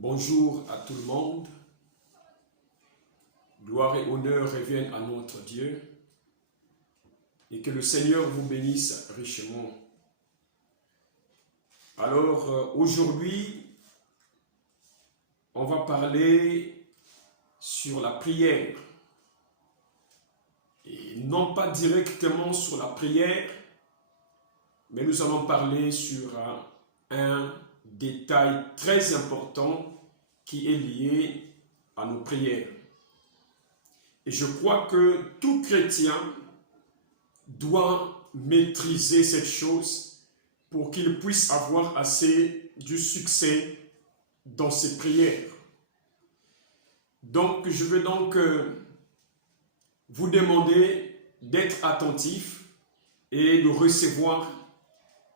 Bonjour à tout le monde. Gloire et honneur reviennent à notre Dieu et que le Seigneur vous bénisse richement. Alors aujourd'hui, on va parler sur la prière. Et non pas directement sur la prière, mais nous allons parler sur un détail très important qui est lié à nos prières. Et je crois que tout chrétien doit maîtriser cette chose pour qu'il puisse avoir assez du succès dans ses prières. Donc, je vais donc vous demander d'être attentif et de recevoir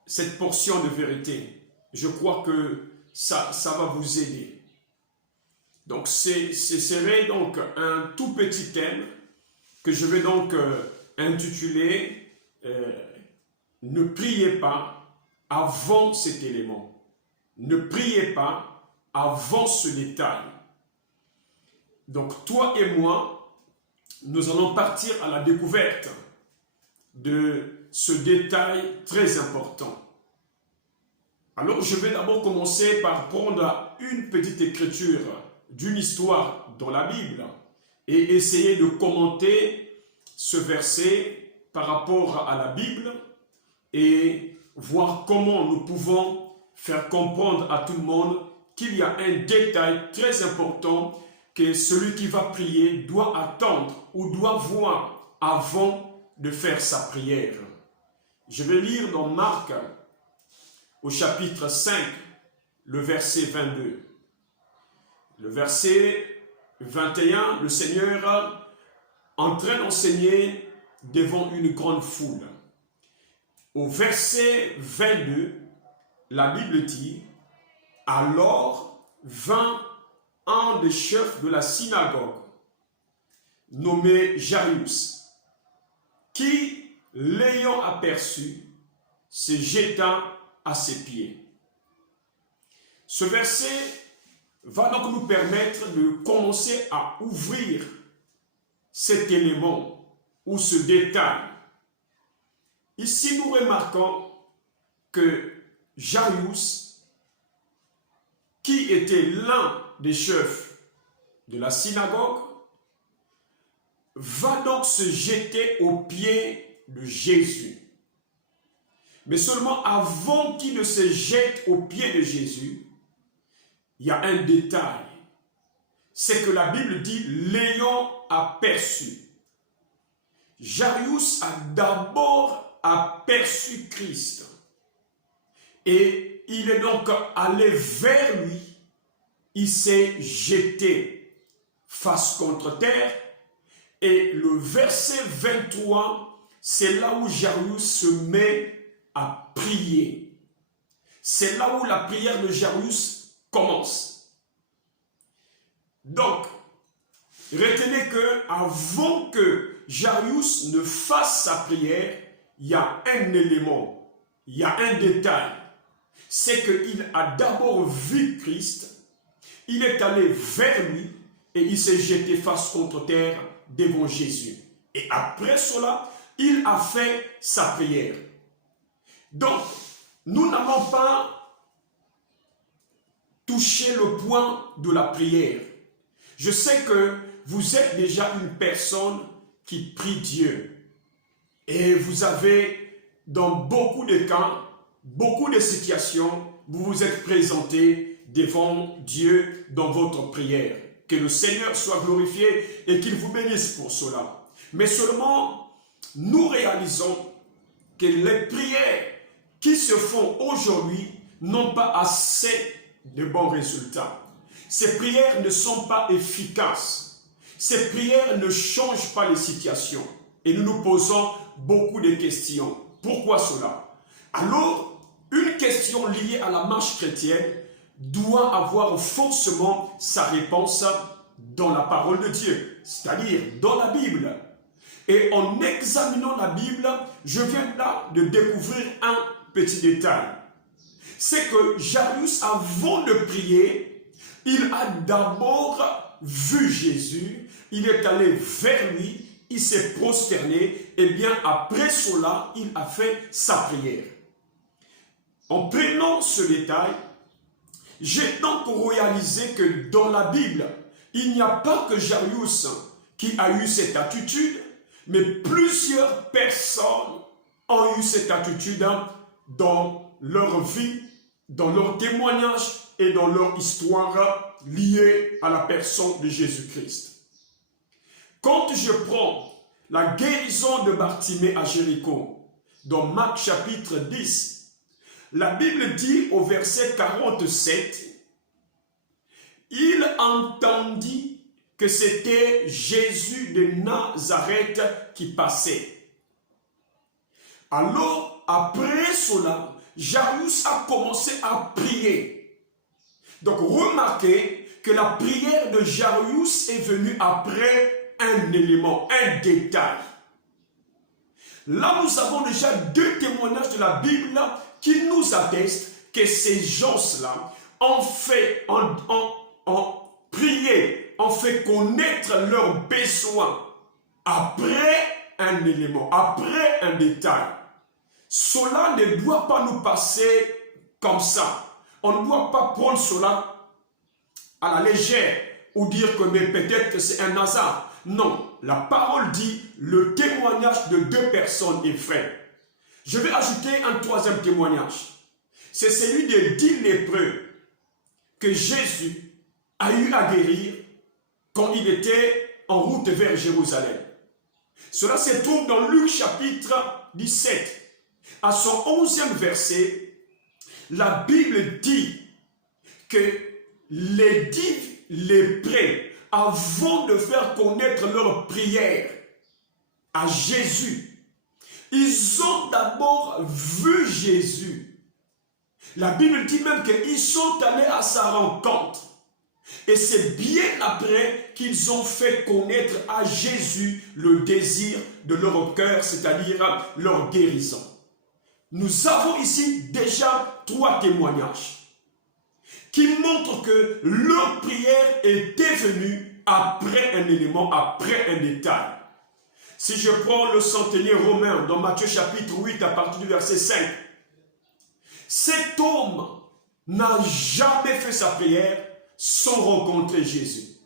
cette portion de vérité. Je crois que ça va vous aider. Donc, ce serait donc un tout petit thème que je vais donc intituler Ne priez pas avant cet élément. Ne priez pas avant ce détail. Donc, toi et moi, nous allons partir à la découverte de ce détail très important. Alors, je vais d'abord commencer par prendre une petite écriture d'une histoire dans la Bible et essayer de commenter ce verset par rapport à la Bible et voir comment nous pouvons faire comprendre à tout le monde qu'il y a un détail très important que celui qui va prier doit attendre ou doit voir avant de faire sa prière. Je vais lire dans Marc au chapitre 5, le verset 22. Le verset 21, le Seigneur en train d'enseigner devant une grande foule. Au verset 22, la Bible dit « Alors vint un des chefs de la synagogue, nommé Jairus, qui, l'ayant aperçu, se jeta à ses pieds. » Ce verset va donc nous permettre de commencer à ouvrir cet élément ou ce détail. Ici, nous remarquons que Jairus, qui était l'un des chefs de la synagogue, va donc se jeter aux pieds de Jésus. Mais seulement avant qu'il ne se jette aux pieds de Jésus, il y a un détail. C'est que la Bible dit « l'ayant aperçu ». Jairus a d'abord aperçu Christ. Et il est donc allé vers lui. Il s'est jeté face contre terre. Et le verset 23, c'est là où Jairus se met à prier. C'est là où la prière de Jairus commence. Donc, retenez que avant que Jairus ne fasse sa prière, il y a un élément, il y a un détail. C'est qu'il a d'abord vu Christ, il est allé vers lui et il s'est jeté face contre terre devant Jésus. Et après cela, il a fait sa prière. Donc, nous n'avons pas touché le point de la prière. Je sais que vous êtes déjà une personne qui prie Dieu. Et vous avez, dans beaucoup de cas, beaucoup de situations, vous vous êtes présenté devant Dieu dans votre prière. Que le Seigneur soit glorifié et qu'il vous bénisse pour cela. Mais seulement, nous réalisons que les prières qui se font aujourd'hui n'ont pas assez de bons résultats. Ces prières ne sont pas efficaces. Ces prières ne changent pas les situations. Et nous nous posons beaucoup de questions. Pourquoi cela? Alors, une question liée à la marche chrétienne doit avoir forcément sa réponse dans la parole de Dieu, c'est-à-dire dans la Bible. Et en examinant la Bible, je viens là de découvrir un petit détail. C'est que Jairus, avant de prier, il a d'abord vu Jésus, il est allé vers lui, il s'est prosterné, et bien après cela, il a fait sa prière. En prenant ce détail, j'ai donc réalisé que dans la Bible, il n'y a pas que Jairus qui a eu cette attitude, mais plusieurs personnes ont eu cette attitude dans leur vie, dans leur témoignage et dans leur histoire liée à la personne de Jésus-Christ. Quand je prends la guérison de Bartimée à Jéricho, dans Marc chapitre 10, la Bible dit au verset 47, « Il entendit que c'était Jésus de Nazareth qui passait. » Alors, après cela, Jairus a commencé à prier. Donc, remarquez que la prière de Jairus est venue après un élément, un détail. Là, nous avons déjà deux témoignages de la Bible qui nous attestent que ces gens-là ont prié, ont fait connaître leurs besoins après un élément, après un détail. Cela ne doit pas nous passer comme ça. On ne doit pas prendre cela à la légère ou dire que peut-être que c'est un hasard. Non, la parole dit le témoignage de deux personnes est vrai. Je vais ajouter un troisième témoignage. C'est celui des 10 lépreux que Jésus a eu à guérir quand il était en route vers Jérusalem. Cela se trouve dans Luc chapitre 17. À son 11e verset, la Bible dit que les 10 lépreux, avant de faire connaître leur prière à Jésus, ils ont d'abord vu Jésus. La Bible dit même qu'ils sont allés à sa rencontre. Et c'est bien après qu'ils ont fait connaître à Jésus le désir de leur cœur, c'est-à-dire leur guérison. Nous avons ici déjà 3 témoignages qui montrent que leur prière était venue après un élément, après un détail. Si je prends le centenier romain dans Matthieu chapitre 8 à partir du verset 5, cet homme n'a jamais fait sa prière sans rencontrer Jésus.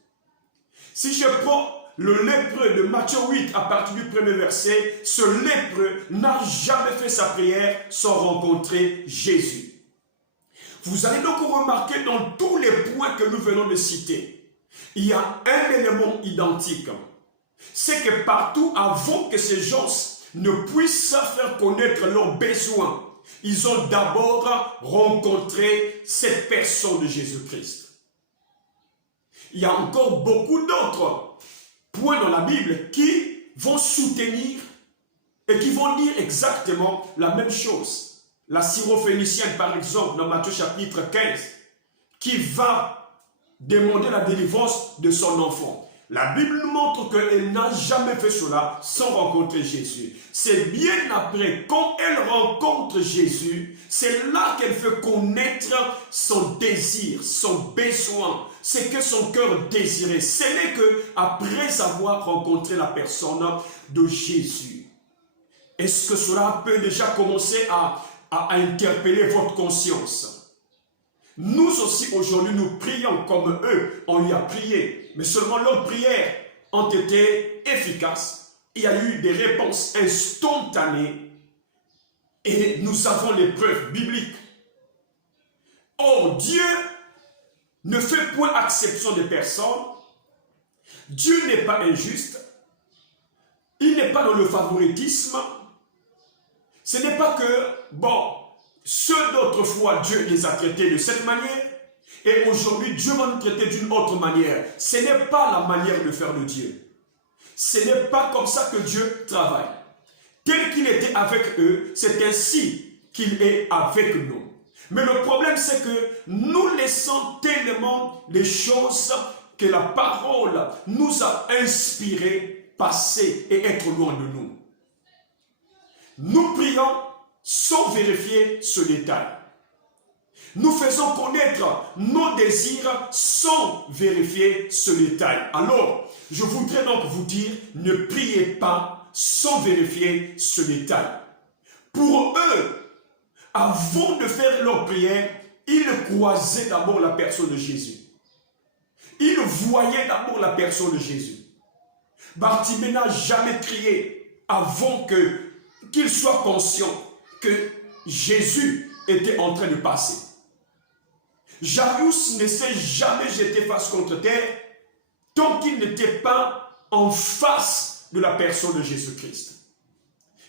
Si je prends le lépreux de Matthieu 8 à partir du premier verset, ce lépreux n'a jamais fait sa prière sans rencontrer Jésus. Vous allez donc remarquer dans tous les points que nous venons de citer, il y a un élément identique. C'est que partout, avant que ces gens ne puissent faire connaître leurs besoins, ils ont d'abord rencontré cette personne de Jésus-Christ. Il y a encore beaucoup d'autres points dans la Bible qui vont soutenir et qui vont dire exactement la même chose. La syrophénicienne, par exemple, dans Matthieu chapitre 15, qui va demander la délivrance de son enfant. La Bible nous montre qu'elle n'a jamais fait cela sans rencontrer Jésus. C'est bien après, quand elle rencontre Jésus, c'est là qu'elle fait connaître son désir, son besoin, ce que son cœur désirait. Ce n'est qu'après avoir rencontré la personne de Jésus. Est-ce que cela peut déjà commencer à interpeller votre conscience? Nous aussi aujourd'hui nous prions comme eux, on y a prié, mais seulement leurs prières ont été efficaces. Il y a eu des réponses instantanées et nous avons les preuves bibliques. Or, Dieu ne fait point exception des personnes. Dieu n'est pas injuste. Il n'est pas dans le favoritisme. Ce n'est pas que, bon, ceux d'autrefois, Dieu les a traités de cette manière, et aujourd'hui, Dieu va nous traiter d'une autre manière. Ce n'est pas la manière de faire de Dieu. Ce n'est pas comme ça que Dieu travaille. Tel qu'il était avec eux, c'est ainsi qu'il est avec nous. Mais le problème, c'est que nous laissons tellement les choses que la parole nous a inspirées passer et être loin de nous. Nous prions sans vérifier ce détail. Nous faisons connaître nos désirs sans vérifier ce détail. Alors, je voudrais donc vous dire, ne priez pas sans vérifier ce détail. Pour eux, avant de faire leur prière, ils croisaient d'abord la personne de Jésus. Ils voyaient d'abord la personne de Jésus. Bartimée n'a jamais crié avant qu'il soit conscient que Jésus était en train de passer. Jairus ne s'est jamais jeté face contre terre tant qu'il n'était pas en face de la personne de Jésus-Christ.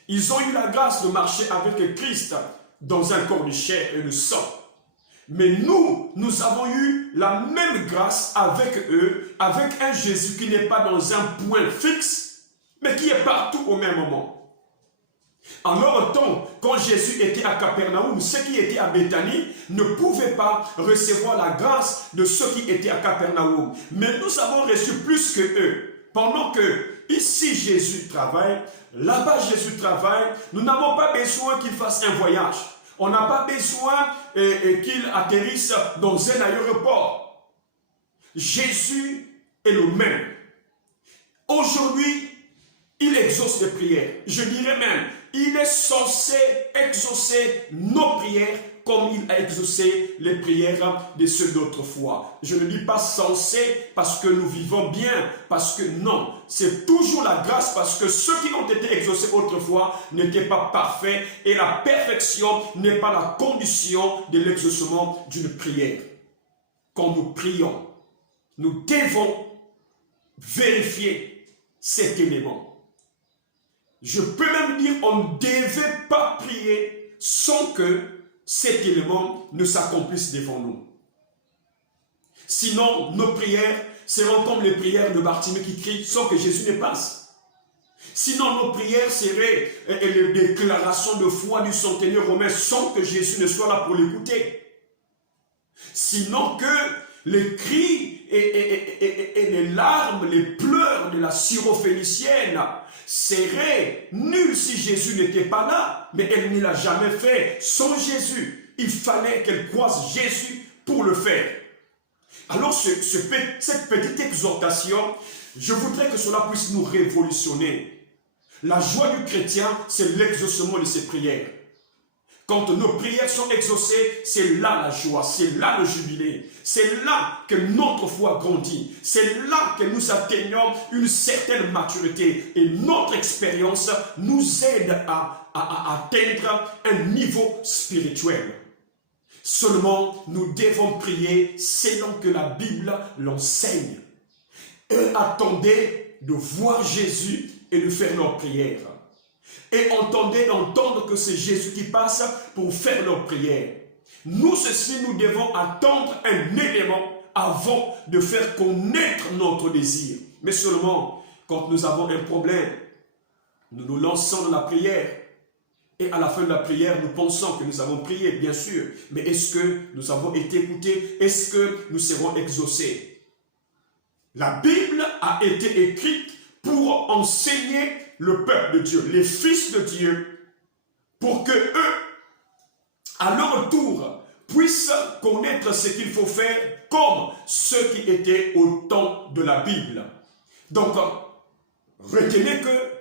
Ils ont eu la grâce de marcher avec Christ dans un corps de chair et de sang. Mais nous avons eu la même grâce avec eux, avec un Jésus qui n'est pas dans un point fixe, mais qui est partout au même moment. En leur temps, quand Jésus était à Capernaum, ceux qui étaient à Béthanie ne pouvaient pas recevoir la grâce de ceux qui étaient à Capernaum. Mais nous avons reçu plus que eux. Pendant que ici Jésus travaille, là-bas Jésus travaille, nous n'avons pas besoin qu'il fasse un voyage. On n'a pas besoin qu'il atterrisse dans un aéroport. Jésus est le même. Aujourd'hui, il exauce les prières. Je dirais même, il est censé exaucer nos prières comme il a exaucé les prières de ceux d'autrefois. Je ne dis pas censé parce que nous vivons bien, parce que non, c'est toujours la grâce parce que ceux qui ont été exaucés autrefois n'étaient pas parfaits et la perfection n'est pas la condition de l'exaucement d'une prière. Quand nous prions, nous devons vérifier cet élément. Je peux même dire qu'on ne devait pas prier sans que cet élément ne s'accomplisse devant nous. Sinon, nos prières seront comme les prières de Bartimée qui crient sans que Jésus ne passe. Sinon, nos prières seraient les déclarations de foi du centenier romain sans que Jésus ne soit là pour l'écouter. Sinon que les cris et les larmes, les pleurs de la syrophénicienne seraient nuls si Jésus n'était pas là, mais elle ne l'a jamais fait sans Jésus. Il fallait qu'elle croise Jésus pour le faire. Alors cette petite exhortation, je voudrais que cela puisse nous révolutionner. La joie du chrétien, c'est l'exaucement de ses prières. Quand nos prières sont exaucées, c'est là la joie, c'est là le jubilé. C'est là que notre foi grandit. C'est là que nous atteignons une certaine maturité. Et notre expérience nous aide à atteindre un niveau spirituel. Seulement, nous devons prier selon que la Bible l'enseigne. Eux attendaient de voir Jésus et de faire leur prière. Et entendaient d'entendre que c'est Jésus qui passe pour faire leur prière. Nous ceci, nous devons attendre un élément avant de faire connaître notre désir. Mais seulement, quand nous avons un problème, nous nous lançons dans la prière. Et à la fin de la prière, nous pensons que nous avons prié, bien sûr. Mais est-ce que nous avons été écoutés? Est-ce que nous serons exaucés? La Bible a été écrite pour enseigner le peuple de Dieu, les fils de Dieu, pour que eux, à leur tour, puissent connaître ce qu'il faut faire comme ceux qui étaient au temps de la Bible. Donc, retenez que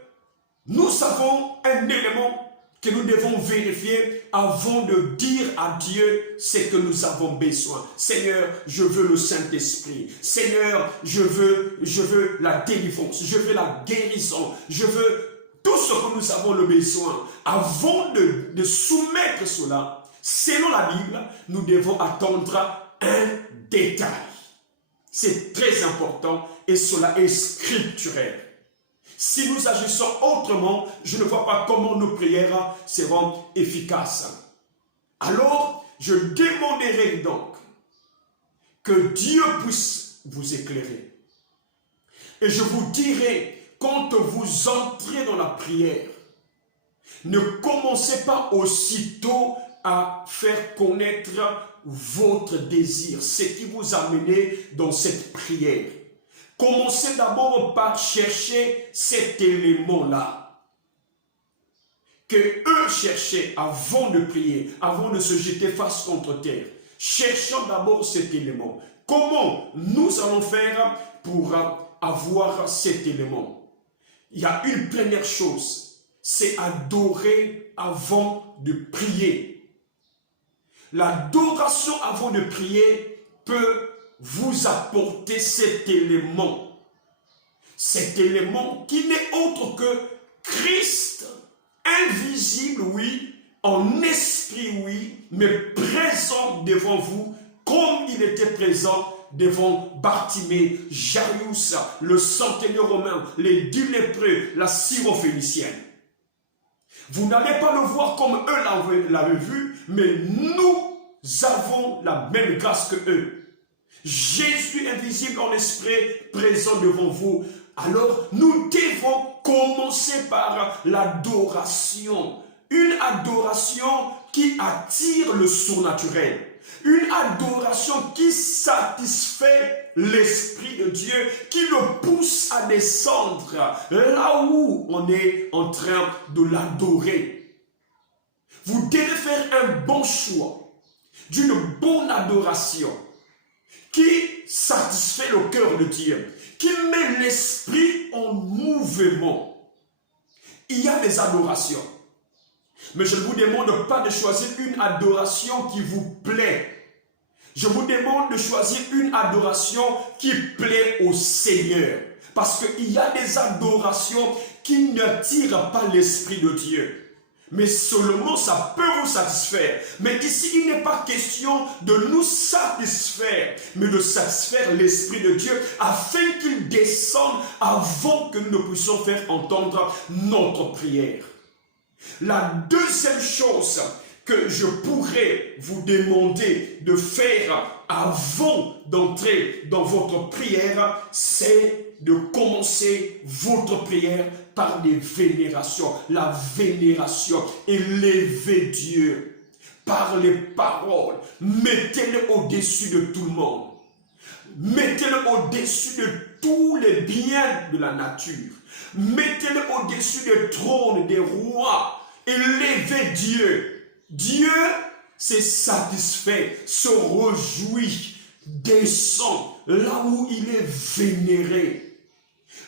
nous avons un élément que nous devons vérifier avant de dire à Dieu ce que nous avons besoin. Seigneur, je veux le Saint-Esprit. Seigneur, je veux la délivrance, je veux la guérison, je veux tout ce que nous avons le besoin. Avant de soumettre cela, selon la Bible, nous devons attendre un détail. C'est très important et cela est scripturel. Si nous agissons autrement, je ne vois pas comment nos prières seront efficaces. Alors, je demanderai donc que Dieu puisse vous éclairer. Et je vous dirai, quand vous entrez dans la prière, ne commencez pas aussitôt à faire connaître votre désir, ce qui vous a mené dans cette prière. Commencez d'abord par chercher cet élément-là que eux cherchaient avant de prier, avant de se jeter face contre terre. Cherchons d'abord cet élément. Comment nous allons faire pour avoir cet élément? Il y a une première chose, c'est adorer avant de prier. L'adoration avant de prier peut vous apporter cet élément. Cet élément qui n'est autre que Christ, invisible, oui, en esprit, oui, mais présent devant vous, comme il était présent devant Bartimée, Jairus, le centenier romain, les 10 lépreux, la syrophénicienne. Vous n'allez pas le voir comme eux l'avaient vu, mais nous avons la même grâce que eux. Jésus invisible en esprit, présent devant vous. Alors, nous devons commencer par l'adoration. Une adoration qui attire le surnaturel. Une adoration qui satisfait l'Esprit de Dieu, qui le pousse à descendre là où on est en train de l'adorer. Vous devez faire un bon choix d'une bonne adoration qui satisfait le cœur de Dieu, qui met l'esprit en mouvement. Il y a des adorations. Mais je ne vous demande pas de choisir une adoration qui vous plaît. Je vous demande de choisir une adoration qui plaît au Seigneur. Parce qu'il y a des adorations qui n'attirent pas l'Esprit de Dieu. Mais seulement ça peut vous satisfaire. Mais ici, il n'est pas question de nous satisfaire, mais de satisfaire l'Esprit de Dieu afin qu'il descende avant que nous ne puissions faire entendre notre prière. La deuxième chose que je pourrais vous demander de faire avant d'entrer dans votre prière, c'est de commencer votre prière par des vénérations. La vénération, élevez Dieu par les paroles. Mettez-le au-dessus de tout le monde. Mettez-le au-dessus de tous les biens de la nature. Mettez-le au-dessus des trônes, des rois. Élevez Dieu. Dieu s'est satisfait, se réjouit, descend là où il est vénéré.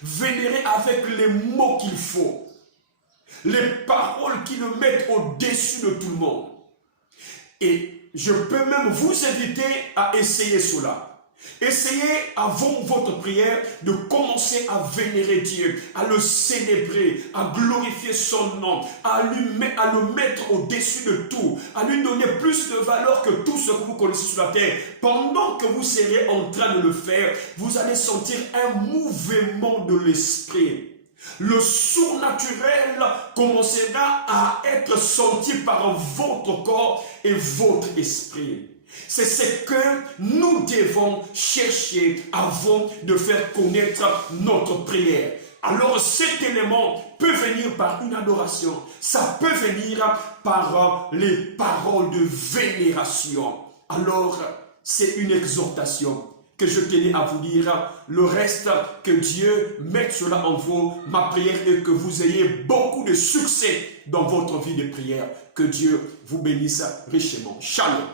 Vénéré avec les mots qu'il faut. Les paroles qui le mettent au-dessus de tout le monde. Et je peux même vous inviter à essayer cela. Essayez avant votre prière de commencer à vénérer Dieu, à le célébrer, à glorifier son nom, à le mettre au-dessus de tout, à lui donner plus de valeur que tout ce que vous connaissez sur la terre. Pendant que vous serez en train de le faire, vous allez sentir un mouvement de l'esprit. Le surnaturel commencera à être senti par votre corps et votre esprit. C'est ce que nous devons chercher avant de faire connaître notre prière. Alors cet élément peut venir par une adoration, ça peut venir par les paroles de vénération. Alors c'est une exhortation que je tenais à vous dire. Le reste, que Dieu mette cela en vous. Ma prière est que vous ayez beaucoup de succès dans votre vie de prière. Que Dieu vous bénisse richement. Shalom.